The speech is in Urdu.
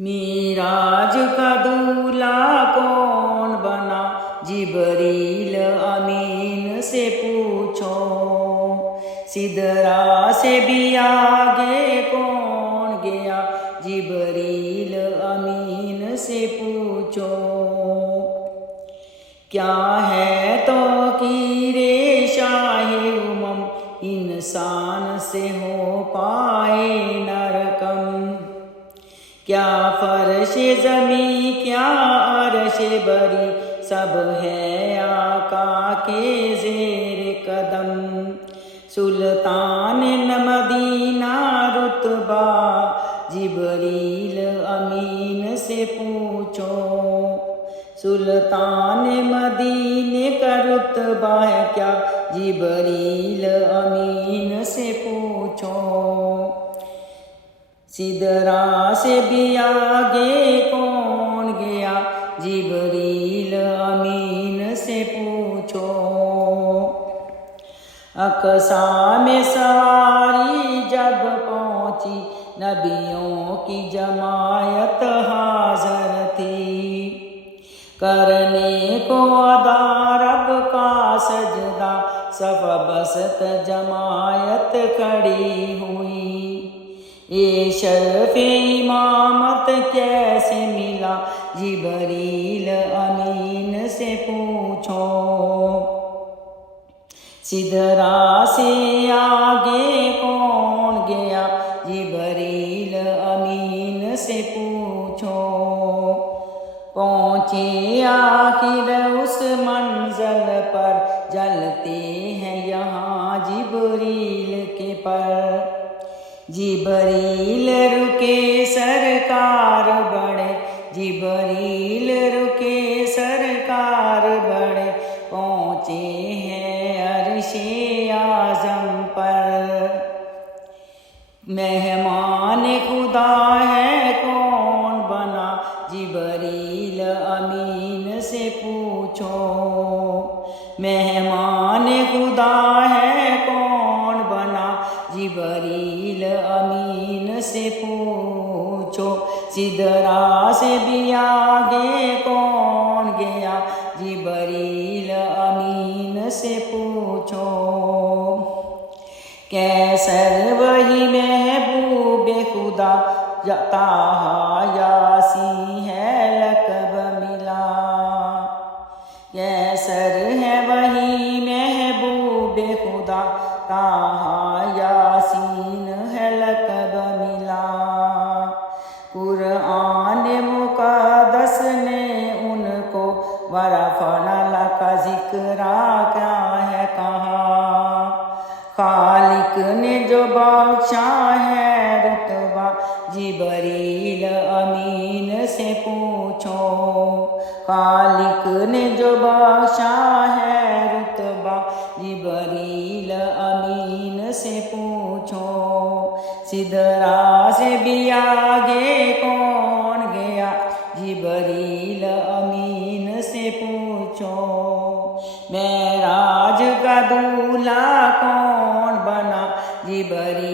میراج کا دولہا کون بنا، جبریل امین سے پوچھو۔ سدرا سے بھی آگے کون گیا، جبریل امین سے پوچھو۔ کیا ہے توقیر شاہ امم، انسان سے ہو پائے نہ رقم۔ کیا فرش زمیں کیا عرش بری، سب ہے آقا کے زیر قدم۔ سلطان مدینہ رتبہ، جبریل امین سے پوچھو۔ سلطان مدینے کا رتبہ ہے کیا، جبریل امین سے پوچھو۔ سدرا سے بھی آگے کون گیا، جبریل امین سے پوچھو۔ اقصیٰ میں سواری جب پہنچی، نبیوں کی جماعت حاضر تھی۔ کرنے کو ادا رب کا سجدہ، صف بست جماعت کھڑی ہوئی۔ یہ شرف امامت کیسے ملا، جبریل امین سے پوچھو۔ سدرا سے آگے کون گیا، جبریل امین سے پوچھو۔ پہنچے آخر اس منزل پر، جلتے ہیں یہاں جبریل کے پر۔ جبریل رکے سرکار بڑھے، جبریل رکے سرکار بڑھے، پہنچے ہیں عرش اعظم پر۔ مہمان خدا ہے کون بنا، جبریل امین سے پوچھو۔ مہمان خدا ہے کون بنا، جبریل امین سے پوچھو۔ سدرا سے بھی آگے کون گیا، جبریل امین سے پوچھو۔ کیسر وہی محبوب خدا، طٰہٰ یاسین ہے لقب ملا۔ کیسر ہے وہی محبوب خدا، طٰہٰ یاسین ہے لقب ملا۔ قرآن مقدس نے ان کو ورفعنا لک ذکرا کیا ہے کہا۔ خالق نے جو بخشا ہے رتبہ، جبریل امین سے پوچھو۔ خالق نے جو بخشا ہے رتبہ، جبریل امین سے پوچھو۔ سدرا سے بھی آگے کون گیا، جبریل امین سے پوچھو۔ معراج کا دولہا کون بنا، جبریل